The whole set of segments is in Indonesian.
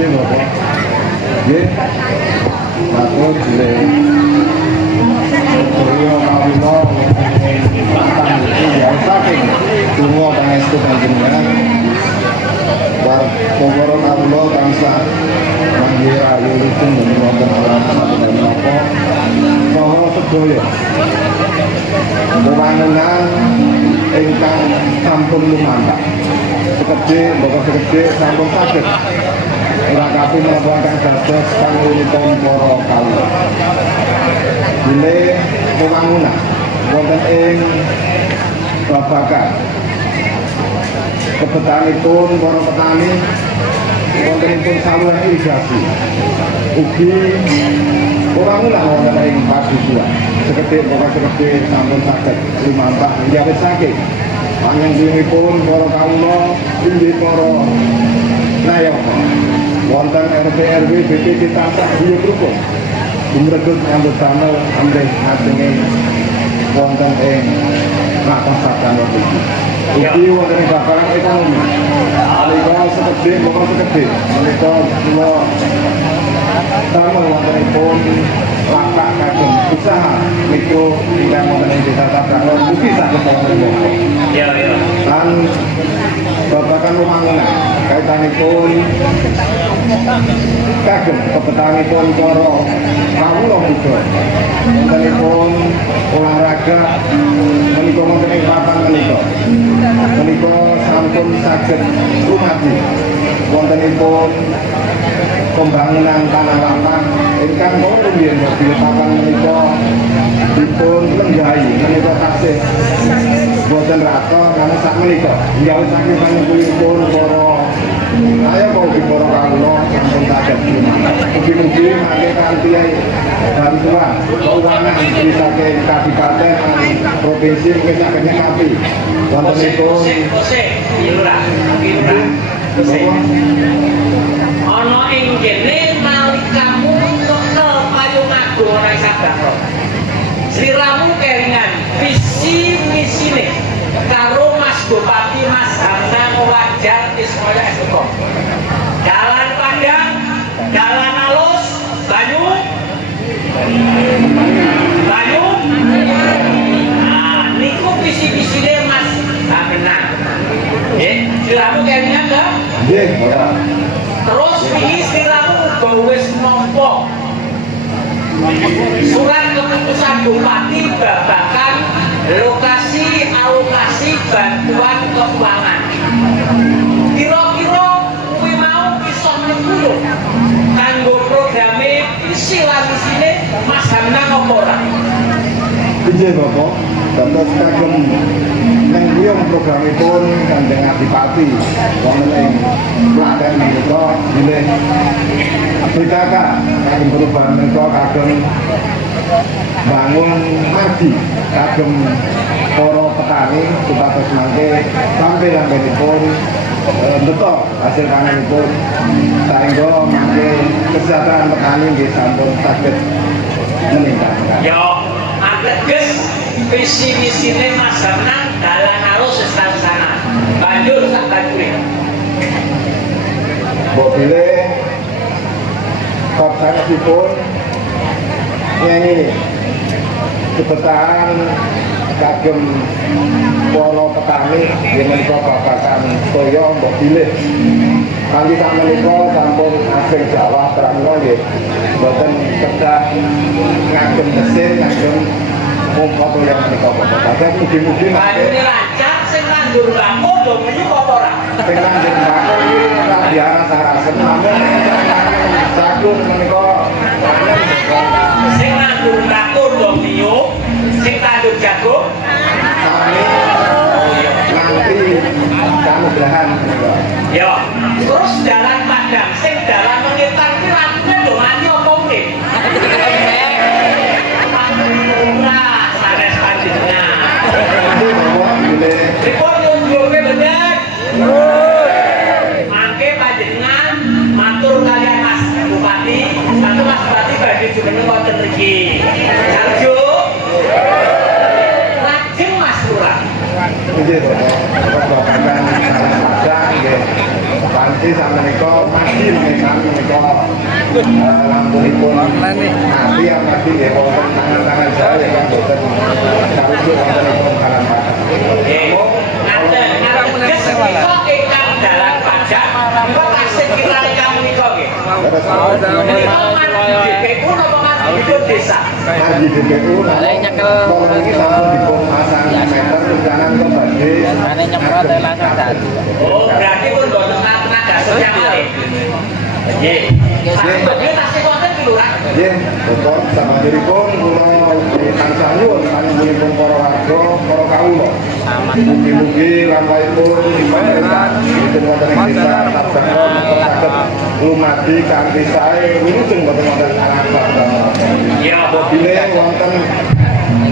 Nggih, Bapak. Nggih. Matur bilih. Sedaya kawula patang iki ya saking donga pangestu panjenengan. Para kawula tansah manggi ayu lujeng wonten alam saben napa. Saha sedaya wewangunan ingkang sampun lumantar. Sekedhik mbaka sekedhik sampun saged nglakapi menapa kang dados pangunipun para kawula. Bilih wewangunan wonten ing babagan kebetanipun para petani wontenipun saluran irigasi ugi wewangunan wonten ing padusuhan sekedhik mbaka sekedhik sampun saged lumantar nyawisake panjenenganipun para kawula inggih para nayaka wonten RT RW BPD tansah guyub rukun gumreged nyambut damel amrih ajenge wonten ing masyarakat iki. Ugi wonten ing babagan ekonomi. Menika sekedhik mbaka sekedhik menika kula damel wontenipun lapak kagem usaha mikro ingkang wonten ing desa Tabangon ugi saged wonten. Ya. Lan babagan wewangunan kaitanipun kagem kebetanipun para kawula budaya wontenipun olahraga menika wonten ing papan menika sampun saged rumadi wontenipun pembangunan tanah lapang ingkang wonten ing papan menika dipun lenggahi menika tasih boten rata karena sak menika nggih saking panjenenganipun para saya mau di para kawula sampun saged mugi-mugi mangke kanthi bantuan keuangan dari saking kabupaten provinsi mungkin saged nyekapi wontenipun ana ing kene malikamu tekel payung agung ora sadar sliramu kelingan visi misine karo Mas Bupati Mas Hamdan Wajar Ismoya Eskom jalan Padang jalan alus banyu nah niku visi-visine Mas Hamdan nggih sliramu kelingan ta nggih Bapak. Terus ini sliramu uga wis nampa surat keputusan Bupati babagan lokasi alokasi bantuan keuangan. Kira-kira kuwi mau iso nyepuluh kanggo programe isi lan isine Mas Hamdan apa ora? Nggih Bapak, dados kagem nenggiyong programipun Kanjeng Adipati wonten ing Klaten menika bilih BKK kagem perubahan menika kagem bangun margi kagem para petani supados mangke sampai lambenipun beto hasil panenipun saengga mangke kesejahteraan petani nggih sampun saged meningkat. Yo, ateges visi misine Mas Hamdan dalan arus sana. Banjur sak banjure. Mbok bilih bab sanesipun nyanyi kebetaan kagem para petani yen menika babagan toya mbok bilih kanthi sakmenika sampun asring jawah pramila nggih boten kedah ngagem mesin ngagem pompa toya menika bapak. Dadi mugi-mugi Banjure lancar sing nandur bako do menyu apa ora? sing nandur bako iki ora biara sarasen namun sakur menika Sing nandur bako do menyu, sing tandur jagung sami nanti kanugrahan menika. yo. Terus dalan Padang sing dalan mengitan ki rantune do mati apa mrih? Ora sanes panjenengan. Pripun nyuwun bener? Mangke panjenengan matur kaliyan Mas Bupati, satu Mas Bupati badhe jumeneng wonten mriki. Sarjo. Lajeng Mas Lurah. Nggih, Bapak. Babagan salah padang nggih. Kanthi Jadi sama niko masih menekan niko lampunipun hati yang masih ya wonten tangan-tangan saya yang boten sarujuk wonten ipun kanan panas. Ngaten kok ingkang dalan pajak kok tasih kira ingkang menika nggih. DPU napa ngaji desa? Ngaji DPU kalau ini sampun dipun pasang meter jangan ke badhe. Ane nyemprot langsung dadi. Oh, berarti pun boten tenaga kerja malih. Nggih. Nggih tasih wonten kelurahan. Nggih, betul sama diripun kula tansah nyuwun panjenenganipun para warga, para kawula. Mugi-mugi lampahipun pemerintah dinten wonten ing desa Sabdana saged lumadi kanthi sae wilujeng boten wonten anak-anak. Ya, Apabila wonten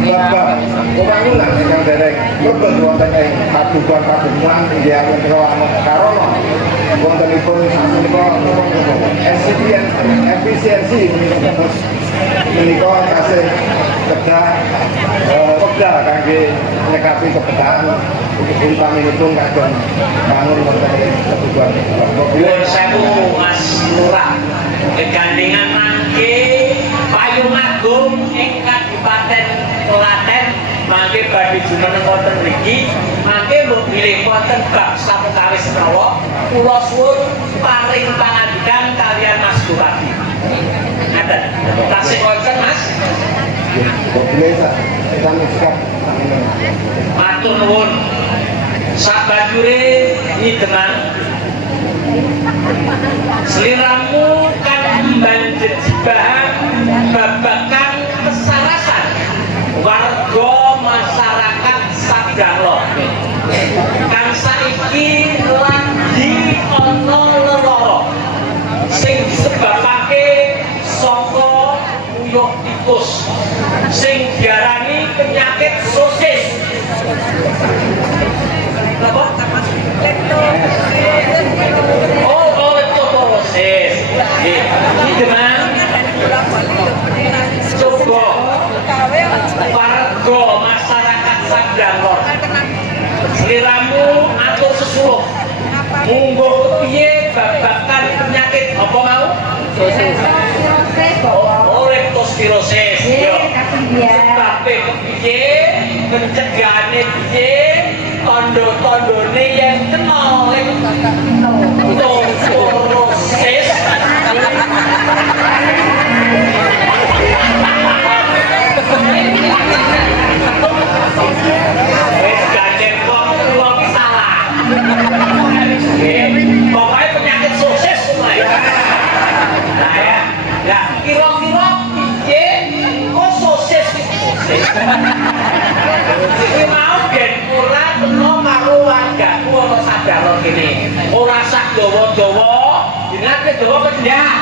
bapak pembangunan ingkang derek lebet wonten ing padukuhan inggih amun karono wontenipun menika efisiensi menika tasih kedah wekdal kangge nyekapi kebedahan utaminipun kagem bangun wonten ing kebutuhan. Nuwun sewu Mas Lurah. Kegandengan mangke Payung Agung ing Kabupaten Klaten mangke badhe jumeneng wonten mriki mangke mbok bilih wonten bab sapekawis menawa kula suwun paring pangandikan kalian Mas Bupati. Ngaten. Tasih wonten Mas. Boleh sami sikap Matur nuwun. Sabanjure ngideman seliramu kan emban jejibahan babakan kesarasan warga masyarakat Sabdalo kan saiki lagi ana leloro sing disebabake saka uyuh tikus sing diarani penyakit sosis. Apa? Oh, leptospirosis. Ini demam. Coba warga masyarakat Sabdalor. Seliramu atur sesuluh. Munggo kepiye babakan penyakit apa mau? Oh, leptospirosis. Yo. Sebabnya kepiye, pencegahane piye, tondo-tondone yang kena leptospirosis. Wis gandeng wong tuwa ki salah. Pokoknya penyakit sosis mulai. Nah ya, ya kira-kira piye kok sosis sosis. Iki mau ben ora kena karo wargaku ana Sabdalo kene. Ora sak dawa-dawa, dinake dawa kendak.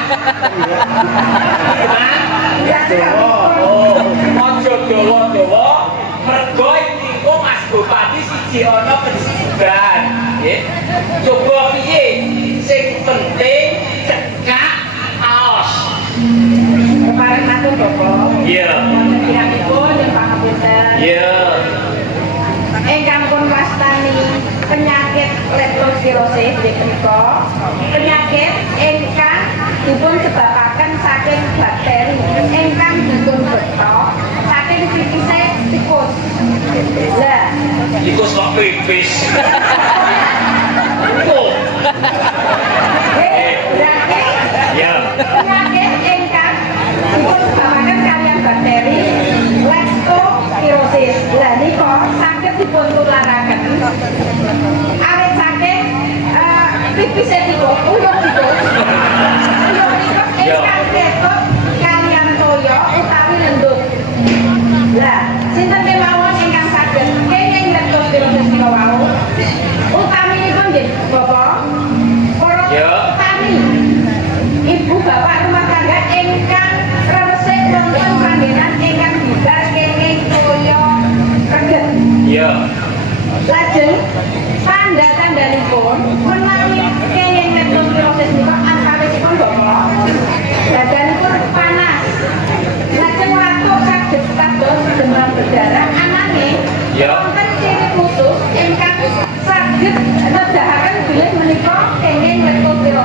Oh, aja dawa-dawa mergo iki kok Mas Bupati siji ana pendidikan, nggih. Coba piye sing penting cekak aos. Kemarin matur Bapak. Iya. Wonten kirangipun ing pangapunten. Iya. Ingkang pun wastani penyakit leptospirosis punika penyakit ingkang dipun sebabaken saking bakteri ingkang dipun beto saking pipise tikus. Lah, Tikus kok pipis. Oh. berarti Ya. penyakit ingkang dipun sebabaken kaliyan bakteri leptospirosis. Lah nika saged dipun tularaken awit saking pipise tikus, uyuh tikus. Uyuh tikus ingkang ketut kaliyan toya utawi lendut. Lah, sinten kemawon ingkang saged kenging leptospirosis nika wau? Utaminipun nggih, Bapak, para Ya. tani, ibu bapak rumah tangga ingkang resik wonten panggenan ingkang bibar kenging toya reget. Ya. Lajeng tanda-tandanipun menawi kenging leptospirosis nika antawisipun Bapak badanipun panas. Lajeng watuk saged kados demam berdarah ananging Ya. wonten ciri khusus ingkang saged nedahaken bilih menika kenging leptospirosis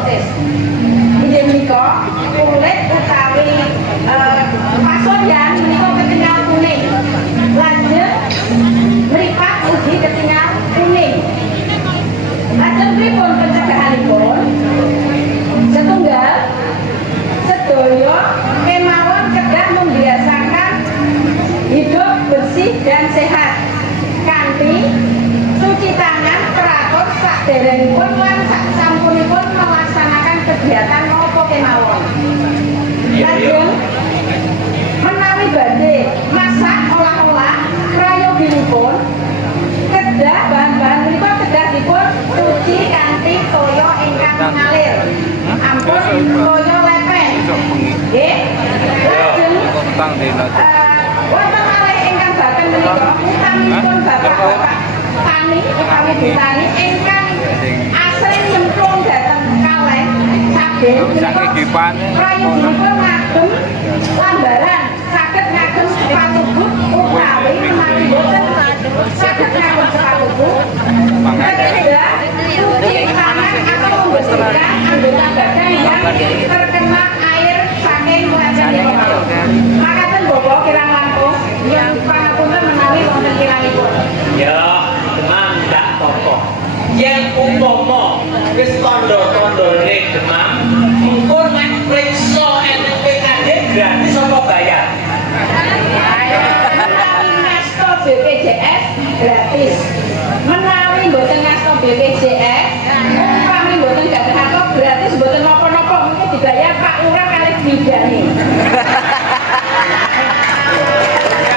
saderengipun lan sasampunipun melaksanakan kegiatan nopo kemawon. Lajeng menawi badhe masak olah-olah prayogipun kedah bahan-bahan menika kedah dipun cuci kanthi toya ingkang mengalir. Ampun toya lepen. Nggih. Lajeng wonten malih ingkang baten menika utaminipun bapak-bapak tani utawi ditani ingkang asring nyemplung dhateng kaleng saben menika prayogipun ngagem lambaran saged ngagem sepatu but utawi menawi boten saged ngagem sepatu but kedah cuci tangan atau membersihkan anggota badan yang terkena air saking lepenipun. Makaten Bapak kirang langkung yang pangapunten menawi wonten kirangipun. Ya, demam ndak apa-apa. Yen umpama wis tanda-tandane demam, engko nek priksa enten PKD gratis apa bayar? Menawi ngasto BPJS gratis. Menawi mboten ngasto BPJS, umpami mboten gadah apa gratis mboten napa-napa mungkin dibayar Pak Lurah kali bidane.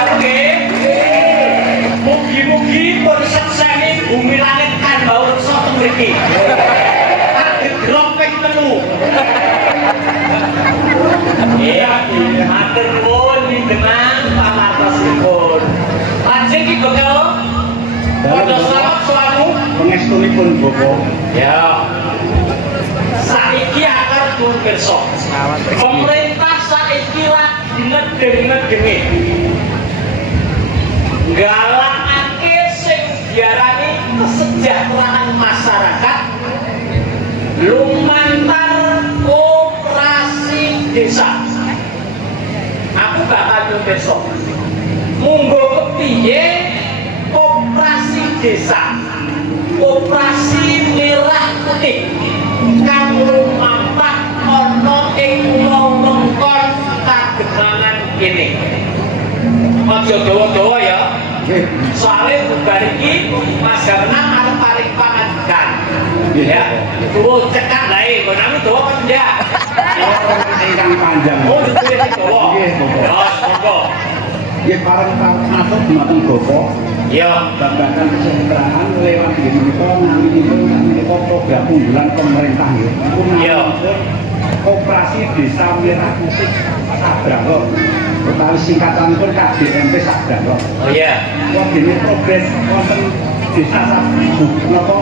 Oke. Mugi-mugi pun sekseni bumi langit kan bau reksa teng mriki. Target gropek telu. Iya, matur nuwun dengan pamartosipun. Lajeng iki bekal padha selamat suamu Pengestunipun Bapak. ya. Saiki akar pun pirsa. Pemerintah saiki lagi ngedeng-ngedengi. Galakake sing diarani kesejahteraan masyarakat lumantar koperasi desa. Aku bakal besok munggo kepiye koperasi desa, koperasi merah putih kang lumampah ana ing wewengkon kagemangan kene. Aja dawa-dawa ya. Soalnya bubar iki Mas Gamenang arep paring pangandikan. Ya, tuh cekak lae, konami dawa apa ndak? Ingkang panjang. Oh, dipilih dawa. Nggih, Bapak. Ya, monggo. Nggih pareng masuk dumateng Bapak. Ya, Babagan kesejahteraan lewat nggih menika naminipun menika program unggulan pemerintah nggih. Iya. Koperasi Desa Merah Putih Sabranglo. Utawi singkatanipun KDMP Sabranglo. oh iya. Wong dene progres wonten Desa napa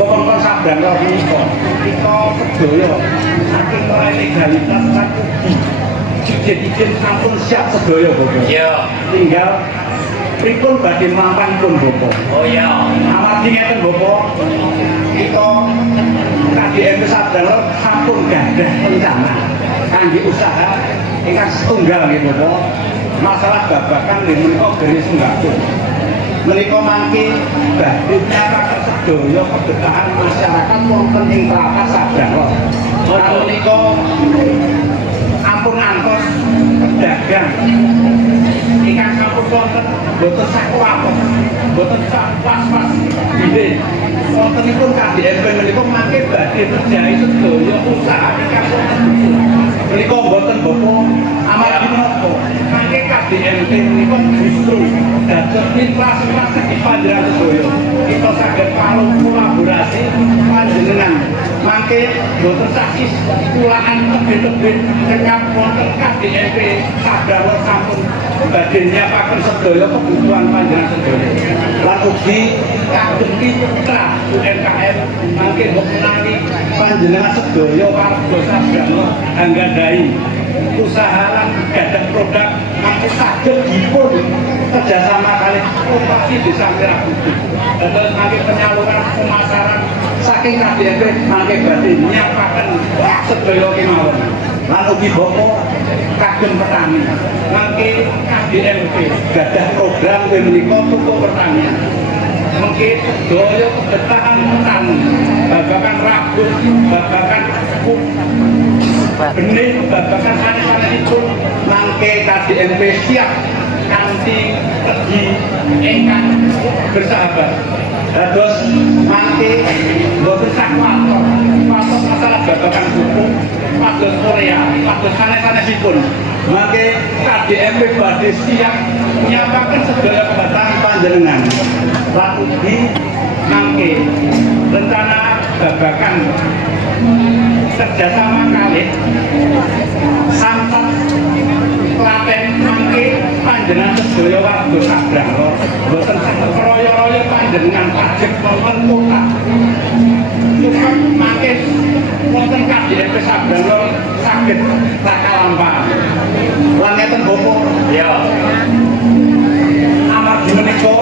wewengkon Sabranglo menika. Kita sedaya saking ora legalitas lan izin sampun siap sedaya Bapak. Ya, Tinggal pripun badhe mampanipun Bapak. oh iya. Amargi ngeten Bapak, kita KDMP Sabranglo sampun gadah rencana kangge usaha ingkang setunggal nggih Bapak. Masalah babagan nggih menika geni sembako. Menika mangke badhe nyaraken sedaya kebutuhan masyarakat wonten ing Tlatah Sabranglo. Lan menika ampun ngantos pedagang ingkang sampun wonten boten sak kuwatir, boten sak pas-pas bilih wontenipun KDMP menika mangke badhe terjadi sedaya usaha ingkang wonten menika boten Bapak amargi menapa mangke KDMP menika justru dados infrastruktur di panjenengan sedaya kita saged palung kolaborasi panjenengan mangke boten saksis kulaan tebih-tebih kenyap wonten KDMP Sabranglo sampun badhe nyiapaken sedaya kebutuhan panjenengan sedaya lan ugi kagem mitra UMKM mangke mbok menawi panjenengan sedaya warga Sabranglo anggadhahi usaha lan gadah produk mangke saged dipun kerjasama kali koperasi Desa Merah Putih. Terus mangke penyaluran pemasaran saking KDMP mangke badhe nyiapaken sedaya kemawon. Lan ugi Bapak kagem petani mangke KDMP gadah program menika pupuk pertanian. Mangke sedaya kebutuhan petani babagan rabut, babagan benih, babagan panen-panenipun mangke KDMP siap kanthi regi ingkang bersahabat. Dados mangke boten sakwator masalah babagan hukum pados Korea, pados sanes-sanesipun. Mangke KDMP badhe siap nyampaken sedaya batang panjenengan. Lan ugi mangke rencana babagan kerjasama kalih Samsat Klaten mangke panjenengan sedaya warga Sabrang Lor boten saged royo-royo panjenengan pajek wonten kota. Cukup mangke wonten KDMP Sabrang Lor saged takalampah. Lan ngeten Bapak, ya. Amargi menika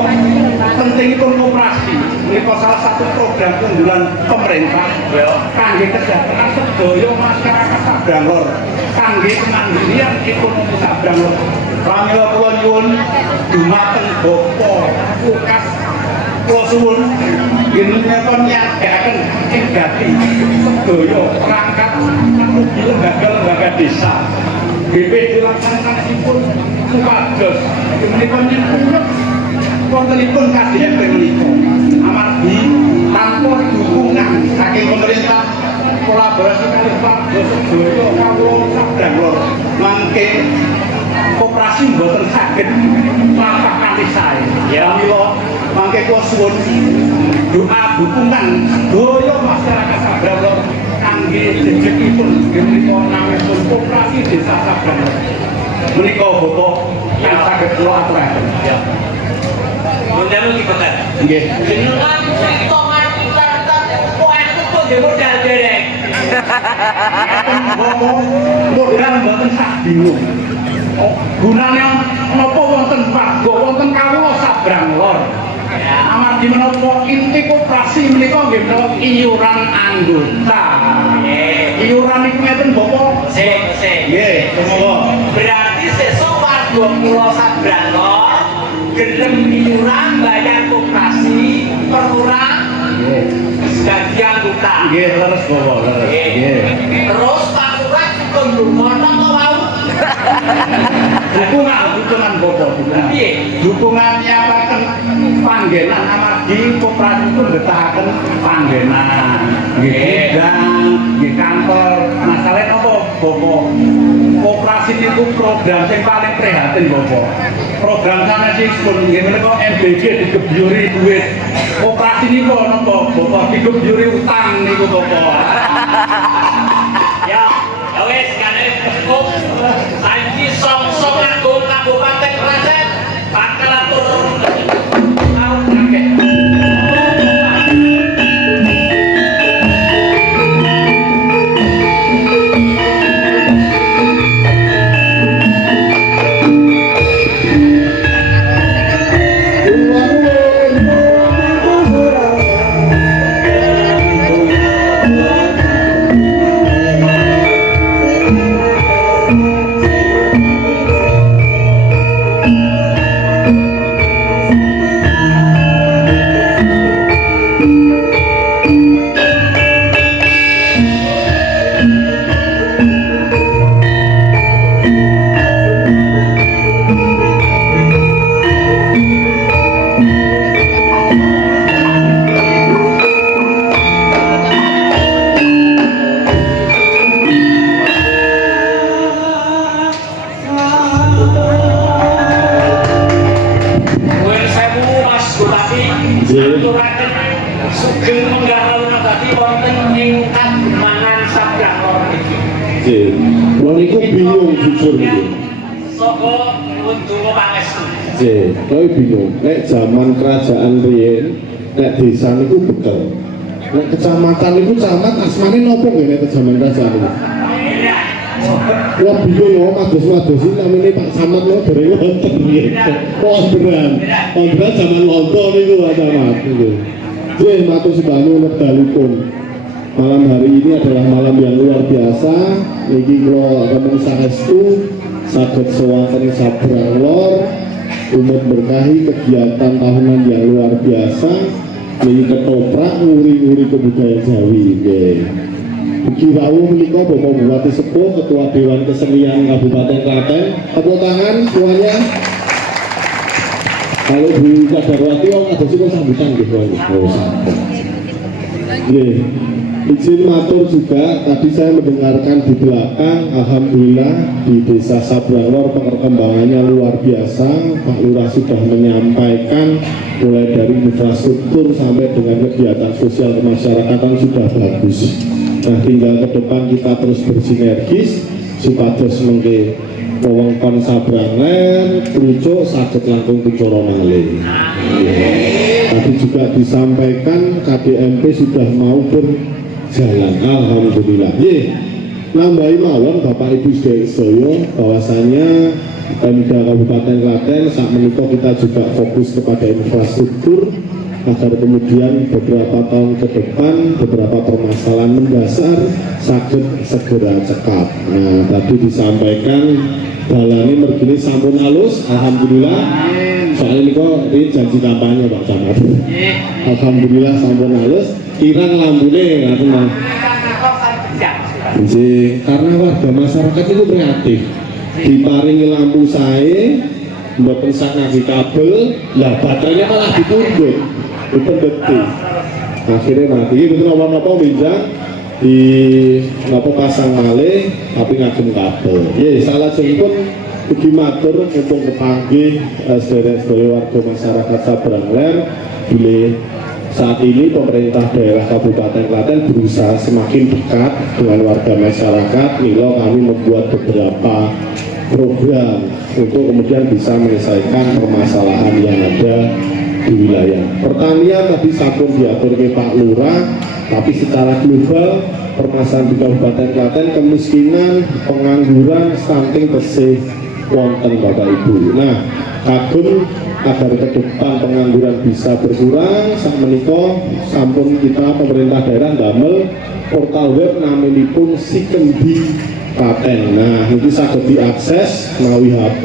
pentingipun koperasi menika salah satu program unggulan pemerintah ya kangge kesejahteraan sedaya masyarakat Sabrang Lor kangge kemandirian ekonomi Sabrang Lor. Pramila kula nyuwun dumateng Bapak Ukas kula suwun yen menika nyadekaken ingati sedaya perangkat ugi lembaga-lembaga desa BPD laksananipun supados menika nyuwun wontenipun KDMP menika amargi tanpa dukungan saking pemerintah kolaborasi kalih warga sedaya kawula Sabrang Lor mangke koperasi mboten saged lampah kanthi sae. Ya mila mangke kula suwun doa dukungan sedaya masyarakat Sabrang Lor kangge jejegipun menika namipun koperasi desa Sabrang Lor. Menika Bapak yang saged kula aturaken. Ya. Mundalu dipekan. Nggih. Jenengan cerita ngantar-ngantar kok enak kok nggih modal derek. Modal mboten sak bingung. Gunane napa wonten warga wonten kawula Sabrang Lor. Amargi menapa inti koperasi menika nggih menawa iuran anggota. Nggih. Iuran niku ngeten Bapak. Sing. Nggih, monggo. Berarti sesuk warga kula Sabrang Lor gelem iuran bayar koperasi perurang dadi anggota. Nggih, leres Bapak, leres. Nggih. Terus Pak Lurah dikon ngono kok wau. Dukungan Bapak, dukungan. Piye? Dukungan nyapaken panggenan amargi koperasi pun betahaken panggenan. Nggih, bidang, nggih kantor. Masalah napa Bapak? Koperasi niku program sing paling prihatin Bapak. Program sanesipun nggih menika MBG digebyuri duit. Koperasi niku napa Bapak digebyuri utang niku Bapak. Ya, wis kan cukup. Saiki song-song nganggo Kabupaten Klaten bakal atur tahun kakek. Sugeng menggarapna tadi wonten ingkang mangan Sabrang Lor niki. Nggih. Kula niku bingung jujur niku. Saka Wunduwa Pangestu. Nggih, kowe bingung. Nek zaman kerajaan riyen, nek desa niku bekel. Nek kecamatan niku camat asmane nopo nggih nek zaman kerajaan niku? Wah bingung kok mados-madosi namine Pak Camat lho dereng wonten riyen. Wonten. Wonten zaman lonto niku Pak Camat niku. Nggih, matur sembah nuwun wekdalipun. Malam hari ini adalah malam yang luar biasa. Niki kula ngomong saestu saged sowaken Sabrang Lor umut berkahi kegiatan tahunan yang luar biasa. Niki ketoprak nguri-nguri kebudayaan Jawi nggih. Ugi wau menika Bapak Bupati Sepuh Ketua Dewan Kesenian Kabupaten Klaten. Tepuk tangan semuanya. Kalau Bu Kadarwati ada sih sambutan gitu izin matur juga, tadi saya mendengarkan di belakang, alhamdulillah di Desa Sabranglor perkembangannya luar biasa. Pak Lurah sudah menyampaikan mulai dari infrastruktur sampai dengan kegiatan sosial kemasyarakatan sudah bagus. Nah, tinggal ke depan kita terus bersinergis supados mengke wewengkon Sabrangler Trucuk saged langkung Kuncoro malih. Tadi juga disampaikan KDMP sudah mau berjalan, alhamdulillah. Nambahi mawon Bapak Ibu sedaya bahwasanya Pemda Kabupaten Klaten saat menikah kita juga fokus kepada infrastruktur agar kemudian beberapa tahun ke depan beberapa permasalahan mendasar sakit segera cekap. Nah, tadi disampaikan balani mergini sampun halus, alhamdulillah. Soalnya ini kok ini janji kampanye Pak Camat. Alhamdulillah sampun halus. Kirang lambune karena warga masyarakat itu kreatif. Diparingi lampu saya, mboten sak ngangge kabel, lah baterainya malah dipundhut. Dipendeti. Akhirnya mati. Betul apa-apa minjang di apa pasang malih tapi ngagem kabel. Salah jengipun ugi matur mumpung kepanggih sedherek-sedherek warga masyarakat Sabrangler bilih saat ini pemerintah daerah Kabupaten Klaten berusaha semakin dekat dengan warga masyarakat. Milo kami membuat beberapa program untuk kemudian bisa menyelesaikan permasalahan yang ada di wilayah. Pertanian tadi sampun diatur ke Pak Lurah, tapi secara global permasalahan di Kabupaten Klaten kemiskinan, pengangguran, stunting tesih wonten Bapak Ibu. Nah, kagum agar ke depan pengangguran bisa berkurang, saat menika sampun kita pemerintah daerah damel portal web naminipun Sikendi Klaten. Nah, ini saged diakses melalui HP,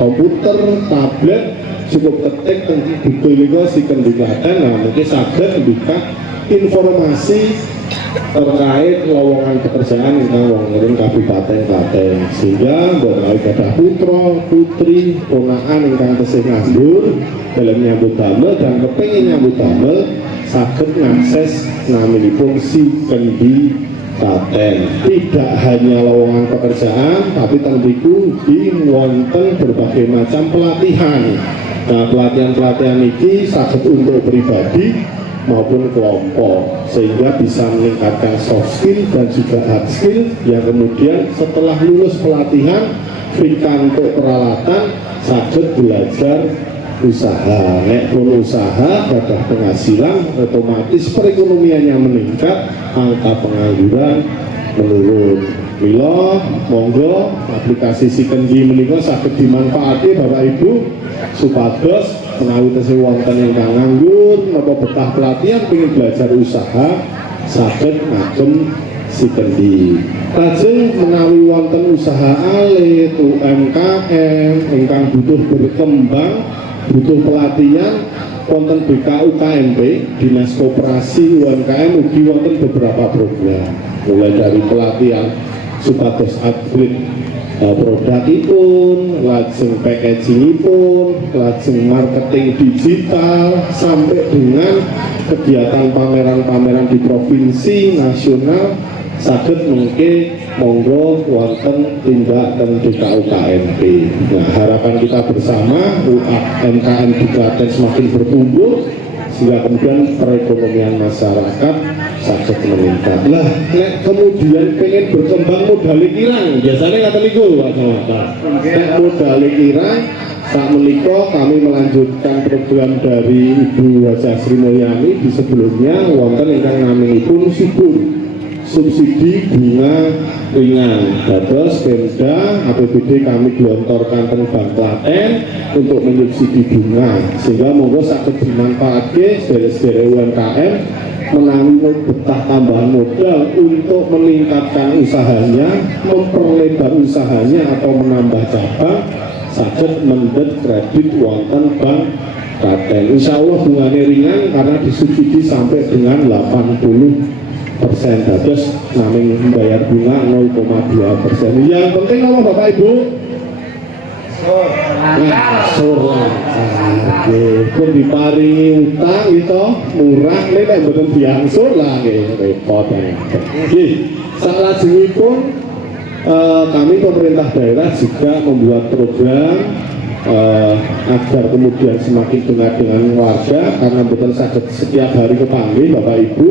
komputer, tablet, cukup ketik tentang Google itu Sikendi Klaten. Nah, mungkin saged membuka informasi terkait lowongan pekerjaan ingkang wonten Kabupaten Klaten, sehingga menawi gadah putra putri ponakan ingkang tesih nganggur dalam nyambut damel dan kepengin nyambut damel saged ngakses naminipun Sikendi Klaten. Tidak hanya lowongan pekerjaan, tapi tentuku di wonten berbagai macam pelatihan. Nah, pelatihan-pelatihan ini saged untuk pribadi maupun kelompok, sehingga bisa meningkatkan soft skill dan juga hard skill yang kemudian setelah lulus pelatihan pikantuk peralatan saged belajar usaha. Nek pun usaha gadah penghasilan, otomatis perekonomiannya meningkat, angka pengangguran menurun. Mila monggo aplikasi Sikendi menika saged dimanfaati Bapak Ibu supados menawi tesih wonten ingkang nganggur napa betah pelatihan pengen belajar usaha saged ngagem Sikendi. Lajeng menawi wonten usaha alit UMKM ingkang butuh berkembang butuh pelatihan wonten BKUKMP Dinas Koperasi UMKM ugi wonten beberapa program mulai dari pelatihan supados upgrade produkipun, lajeng packagingipun, lajeng marketing digital, sampai dengan kegiatan pameran-pameran di provinsi nasional saged mengke monggo wonten tindak dan BKUKMP. Nah, harapan kita bersama UMKM di Klaten semakin bertumbuh sehingga kemudian perekonomian masyarakat saged meningkat. Lah, nek kemudian pengen berkembang modal kirang, biasanya kata niku Pak Camat. Nek modal kirang, saat menika kami melanjutkan program dari Ibu Wajah Sri Mulyani di sebelumnya wonten ingkang naminipun subsidi bunga ringan. Dados Pemda APBD kami gelontorkan teng Bank Klaten untuk menyubsidi bunga, sehingga monggo saged dimanfaatke sedherek-sedherek UMKM menawi betah tambahan modal untuk meningkatkan usahanya, memperlebar usahanya atau menambah cabang, saged mendhet kredit wonten Bank Klaten. Insya Allah bunganya ringan karena disubsidi sampai dengan 80%. Dados naming membayar bunga 0,2%. Yang penting apa Bapak Ibu? Ngasur lancar pun diparingi utang gitu murah nih nek mboten diangsur lah nggih repot nggih. Salajengipun kami pemerintah daerah juga membuat program agar kemudian semakin dekat dengan warga karena betul saged setiap hari kepanggih Bapak Ibu,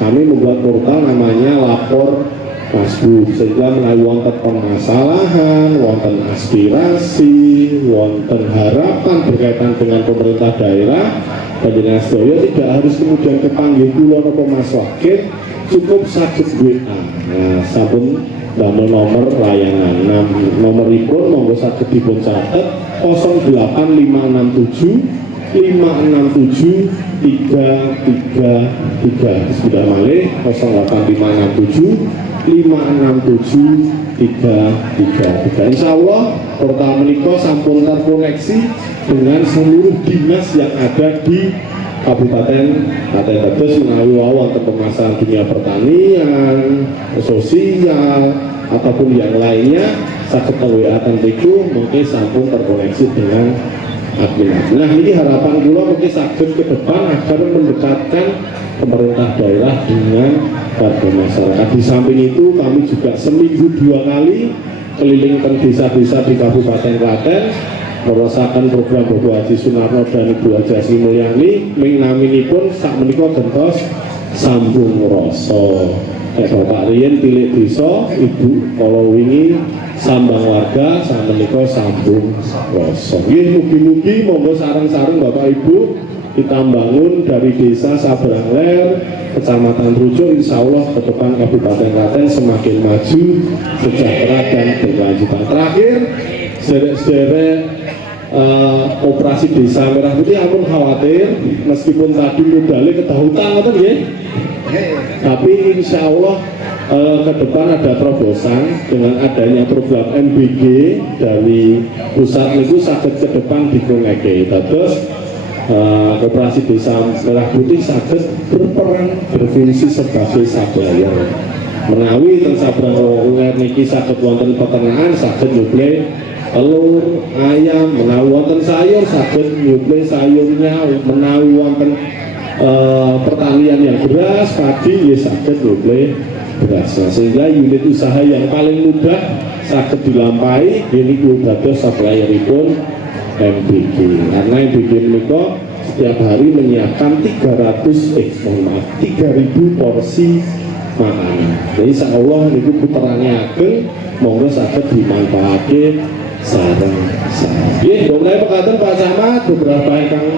kami membuat portal namanya Lapor Masbuk, sehingga menawi wonten permasalahan, wonten aspirasi, wonten harapan berkaitan dengan pemerintah daerah, panjenengan sedaya tidak harus kemudian kepanggih kula napa Mas Wakil, cukup saged WA. Nah, sampun damel nomor layanan. Nomoripun monggo saged dipun catet 08567 567 333 sudah malih 08567 567 333. Insya Allah portal menika sampun terkoneksi dengan seluruh dinas yang ada di Kabupaten Klaten. Dados menawi wonten permasalahan dunia pertanian, sosial ataupun yang lainnya saged WA tentu mungkin sampun terkoneksi dengan admin. Nah, ini harapan kula mungkin saged ke depan agar mendekatkan pemerintah daerah dengan warga masyarakat. Di samping itu kami juga seminggu 2 kali keliling ke desa-desa di Kabupaten Klaten merasakan program Bapak Haji Sunarno dan Ibu Haji Sri Mulyani naminipun sak menika gentos sambung rasa. Bapak riyen tilik desa, Ibu kala wingi sambang warga, sak menika sambung rasa. Nggih mugi-mugi monggo sareng-sareng Bapak Ibu kita bangun dari desa Sabrangler, Kecamatan Rujuk, insya Allah ke depan Kabupaten Klaten semakin maju, sejahtera dan berkelanjutan. Terakhir, sederek operasi desa Merah Putih ampun khawatir, meskipun tadi modalnya kedahutan ngoten nggih. Tapi insya Allah ke depan ada terobosan dengan adanya program MBG dari pusat itu saged ke depan dikuneke. Terus Koperasi Desa Merah Putih saged berperan berfungsi sebagai supplier. Menawi teng Sabrangler niki saged wonten peternakan saged nyuplai telur, ayam, menawi wonten sayur saged nyuplai sayurnya, menawi wonten pertanian yang beras, padi ya saged nyuplai beras. Sehingga unit usaha yang paling mudah saged dilampahi niki dados supplieripun MBG, karena MBG menika setiap hari menyiapkan 3.000 porsi makanan. Jadi insya Allah niku puterannya ageng, monggo saged dimanfaatke sareng-sareng. Nggih, mulai pekaten Pak Camat beberapa ingkang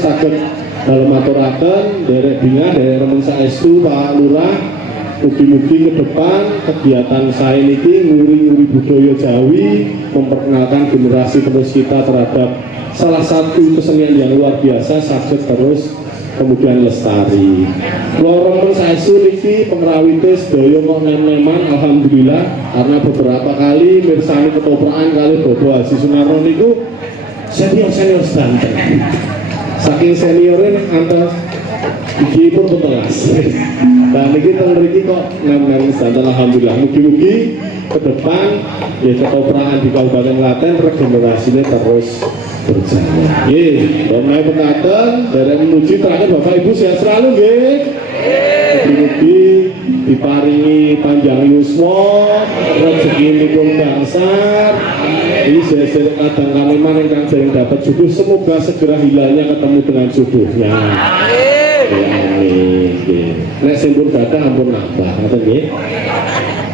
saged dalem aturaken derek binga derek remen saestu Pak Lurah. Mugi-mugi ke depan kegiatan saya ini nguri-nguri budaya Jawi, memperkenalkan generasi penerus kita terhadap salah satu kesenian yang luar biasa saged terus kemudian lestari. Lorong saya niki pengrawite sedaya kok nem-neman alhamdulillah, karena beberapa kali mirsani ketoprak kali Bapak Haji Sunarno niku senior sedanten. Saking seniornya antar iki pun kelas. Dan ini teng mriki kok nem-nem sedanten alhamdulillah. Mugi-mugi ke depan ya ketoprakan di Kabupaten Klaten regenerasinya terus berjalan. Nggih, menawi pekaten derek menuju terakhir Bapak Ibu sehat selalu nggih. Mugi-mugi diparingi panjang yuswa, rezekinipun dangsar. Ini sedherek kadang kaliman ingkang sering dapat jodoh, semoga segera hilangnya ketemu dengan jodohnya. Amin. Nek sing pun gadah ampun nambah, ngoten nggih.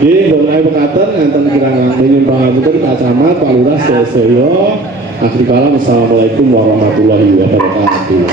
Nggih, mulai pekaten enten kirang nyumbang Pak Camat, Pak Lurah sedaya. Akhir kalam, assalamualaikum warahmatullahi wabarakatuh.